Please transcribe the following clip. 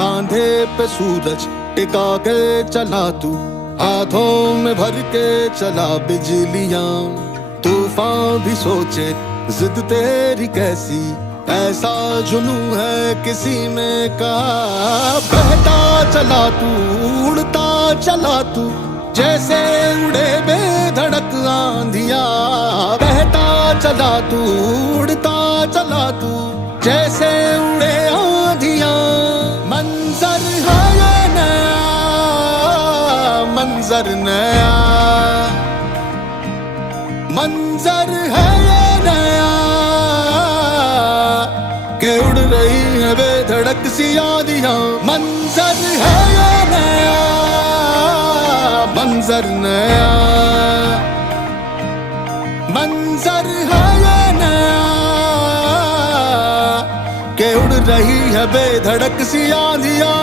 कांधे पे सूरज टिका के चला तू, हाथों में भर के चला बिजलियां। तूफान भी सोचे जिद तेरी कैसी, ऐसा जुनू है किसी में का। बहता चला तू, उड़ता चला तू, जैसे उड़े बेधड़क आंधिया। बहता चला तू, उड़ता चला तू, जैसे उड़े आंधिया। मंजर है ये नया, मंजर नया, मंजर है ये नया, के उड़ रही है बेधड़क सी आंधियां। मंजर है ये नया, मंजर नया, मंजर है ये नया, के उड़ रही है बेधड़क सी आंधियां।